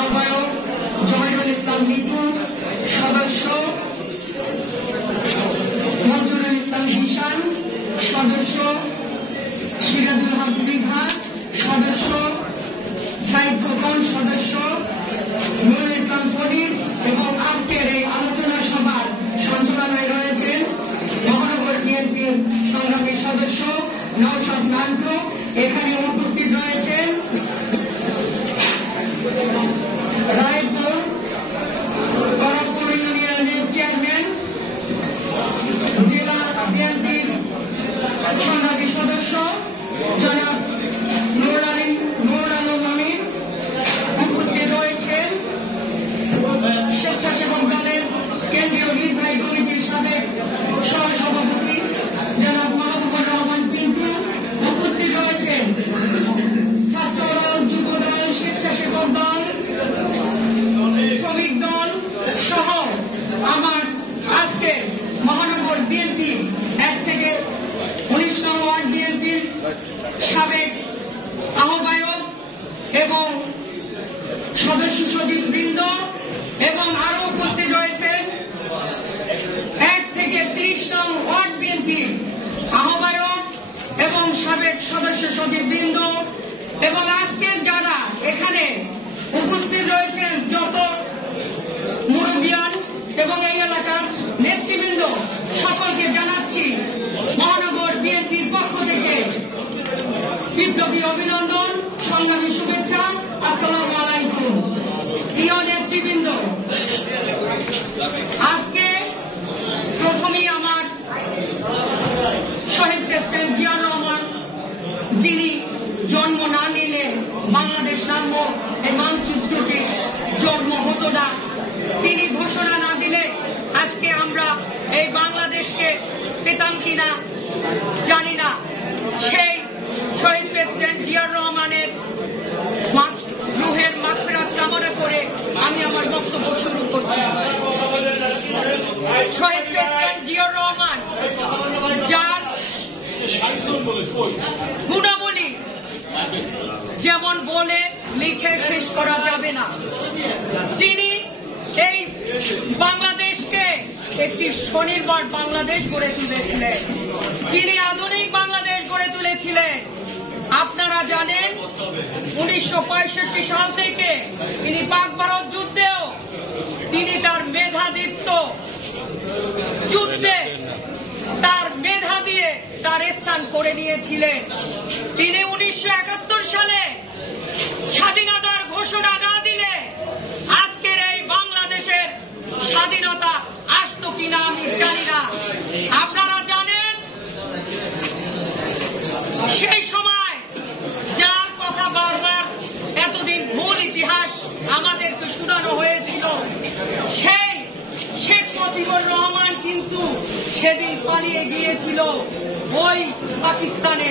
আহ্বায়ক জহিরুল ইসলাম লিটু, সদস্য মঞ্জুরুল ইসলাম হিসান, সদস্য সিরাজুল হক বিভাগ, সদস্য সাইদ খোকন, সদস্য নুরুল ইসলাম ফরিদ এবং আজকের এই আলোচনা সভার সঞ্চালনায় রয়েছেন মহানগর বিএনপির সংগ্রামী সদস্য নওশাদ নান্টু। এখানে উপস্থিত রয়েছেন রায়পুর খড়গপুর ইউনিয়নের চেয়ারম্যান, জেলা বিএনপির সংগ্রামী সদস্য জনাব নুর আলম আমিন। উপস্থিত রয়েছেন স্বেচ্ছাসেবক দলের কেন্দ্রীয় নির্বাহী কমিটির সাবেক সহসভাপতি জনাব মাহবুবুর রহমান পিন্টু। উপস্থিত রয়েছেন ছাত্রদল, যুবদল, স্বেচ্ছাসেবক দল, শ্রমিক দল সহ আমার আজকে মহানগর বিএনপি 1 থেকে 19 নং ওয়ার্ড বিএনপির সাবেক আহ্বায়ক এবং সদস্য সচিববৃন্দ এবং আরো উপস্থিত রয়েছেন 1 থেকে 30 নং ওয়ার্ড বিএনপির আহ্বায়ক এবং সাবেক সদস্য সচিববৃন্দ এবং আজকের যারা এখানে উপস্থিত রয়েছেন যত মুরব্বিয়ান এবং এই এলাকার নেতৃবৃন্দ, সকলকে জানাচ্ছি মহানগর বিএনপির পক্ষ থেকে বিপ্লবী অভিনন্দন, সংগ্রামী শুভেচ্ছা। আসসালামু আলাইকুম। প্রিয় নেতৃবৃন্দ, আজকে প্রথমেই আমার শহীদ প্রেসিডেন্ট জিয়াউর রহমান, যিনি জন্ম না নিলে বাংলাদেশ নামব এই মানচিত্রটি জন্ম হতো না, তিনি ঘোষণা না দিলে আজকে আমরা এই বাংলাদেশকে পেতাম কিনা জানি না। সেই শহীদ প্রেসিডেন্ট জিয়াউর রহমানের রুহের মাগফিরাত কামনা করে আমি আমার বক্তব্য শুরু করছি। শহীদ প্রেসিডেন্ট জিয়াউর রহমান, যার গুণাবলী যেমন বলে লিখে শেষ করা যাবে না, যিনি এই বাংলাদেশকে একটি স্বনির্ভর বাংলাদেশ গড়ে তুলেছিলেন, যিনি আধুনিক বাংলাদেশ গড়ে তুলেছিলেন। আপনারা জানেন 1965 সাল থেকে তিনি পাক ভারত যুদ্ধেও তিনি তার মেধাদীপ্ত যুদ্ধে তার মেধা দিয়ে তার স্থান করে নিয়েছিলেন। তিনি 1971 সালে স্বাধীনতার ঘোষণা না দিলে আজকের এই বাংলাদেশের স্বাধীনতা আসতো কিনা আমি জানি না। আপনারা জানেন সেই সময় যার কথা বারবার এতদিন ভুল ইতিহাস আমাদেরকে শোনানো হয়েছিল, সেই শেখ মুজিবুর রহমান কিন্তু সেদিন পালিয়ে গিয়েছিল ওই পাকিস্তানে।